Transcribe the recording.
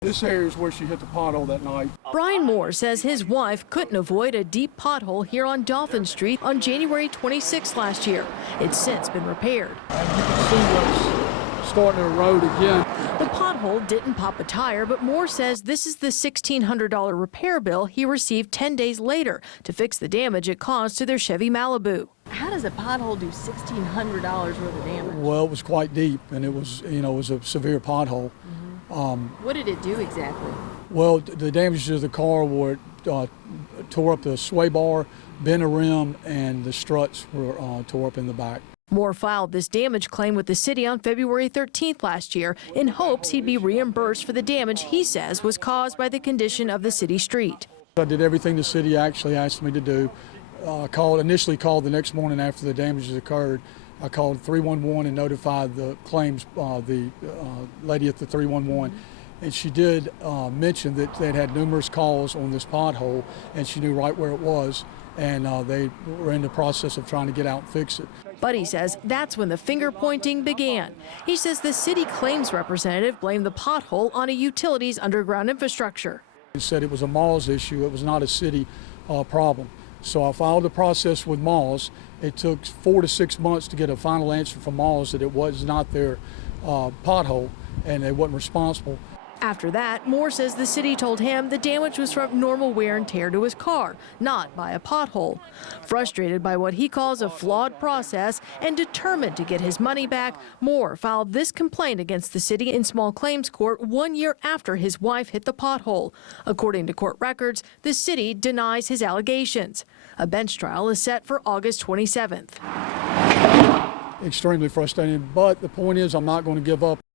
This area is where she hit the pothole that night. Brian Moore says his wife couldn't avoid a deep pothole here on Dolphin Street on January 26 last year. It's since been repaired. And you can see what's starting to erode again. The pothole didn't pop a tire, but Moore says this is the $1,600 repair bill he received 10 days later to fix the damage it caused to their Chevy Malibu. How does a pothole do $1,600 worth of damage? Well, it was quite deep, and it was, it was a severe pothole. What did it do exactly? Well, the damage to the car were tore up the sway bar, bent a rim, and the struts were tore up in the back. Moore filed this damage claim with the city on February 13th last year in hopes he'd be reimbursed for the damage he says was caused by the condition of the city street. I did everything the city actually asked me to do. Initially called the next morning after the damages occurred. I called 311 and notified the claims, the lady at the 311. And she did mention that they'd had numerous calls on this pothole, and she knew right where it was, and they were in the process of trying to get out and fix it. Buddy says that's when the finger pointing began. He says the city claims representative blamed the pothole on a utilities underground infrastructure. He said it was a Mall's issue, it was not a city problem. So I filed the process with Malls. It took 4 to 6 months to get a final answer from Malls that it was not their pothole and they wasn't responsible. After that, Moore says the city told him the damage was from normal wear and tear to his car, not by a pothole. Frustrated by what he calls a flawed process and determined to get his money back, Moore filed this complaint against the city in small claims court 1 year after his wife hit the pothole. According to court records, the city denies his allegations. A bench trial is set for August 27th. Extremely frustrating, but the point is I'm not going to give up.